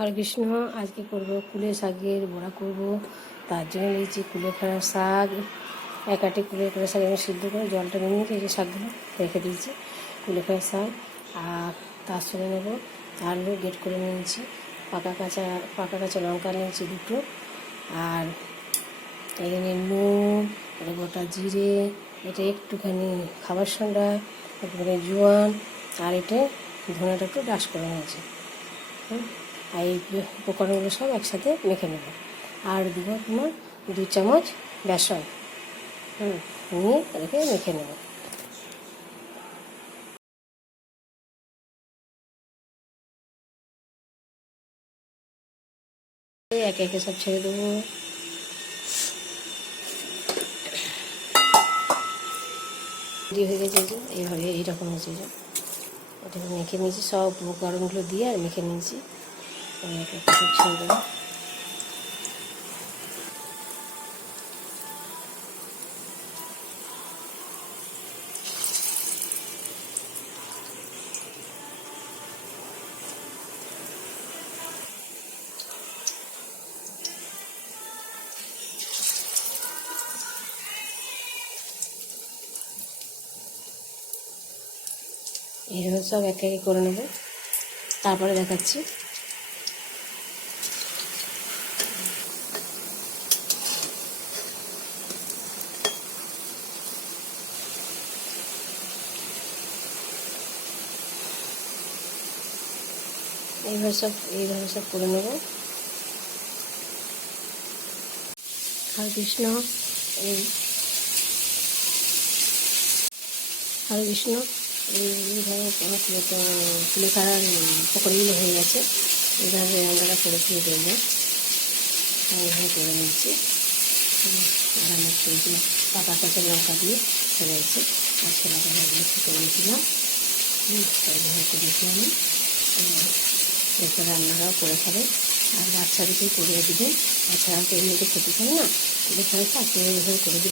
হরে কৃষ্ণ। আজকে করব কুলে শাকের বড়া করব। তার জন্য নিয়েছি কুলেখাড়া শাক। এক আটি কুলেখাড়া শাক আমি সিদ্ধ করে জলটা নিয়ে নিয়েছি, এই যে শাকগুলো রেখে দিয়েছি। কুলেখাড়া শাক আর তার সঙ্গে নেব আলু গেট করে নিয়েছি, পাকা কাঁচা লঙ্কা নিয়েছি দুটো, আর এখানে নুন, এটা গোটা জিরে, এটা একটুখানি খাবার সোডা, একটুখানি জোয়ান, আর এটা ধনেটা একটু ডাস করে নিয়েছি। আর এই উপকরণগুলো সব একসাথে মেখে নেব। আর দেবো তোমার 2 চামচ বেসন, নিয়ে এটাকে মেখে নেব। একে একে সব ছেড়ে দেবো। রেডি হয়ে গেছে, যে এইভাবে এইরকম হয়েছে, যে এটাকে মেখে নিয়েছি, সব উপকরণগুলো দিয়ে আর মেখে নিয়েছি। একে একে সব ছেড়ে দেবো। এইভাবে সব একে একে করে নেব, তারপরে দেখাচ্ছি। এইভাবে সব করে নেব। হরে কৃষ্ণ। হরে কৃষ্ণ। এইভাবে কুলেখাড়ার পকোড়িগুলো হয়ে গেছে। এইভাবে আমরা করে খেয়ে দেবো। এইভাবে করে নিয়েছি, আর আমি একটু পাকা কাঁচা লঙ্কা দিয়ে ফেলেছি, আর ছোলা কাঁচাগুলো ফুটে নিয়েছিলাম। এইভাবে করেছি আমি। এরপরে আপনারাও করে খাবেন, আর বাচ্চাদেরকে করে দেবেন। বাচ্চারা তো এমনিতে খেতে চায় না, কুলেখাড়া শাক এইভাবে করে দেবেন।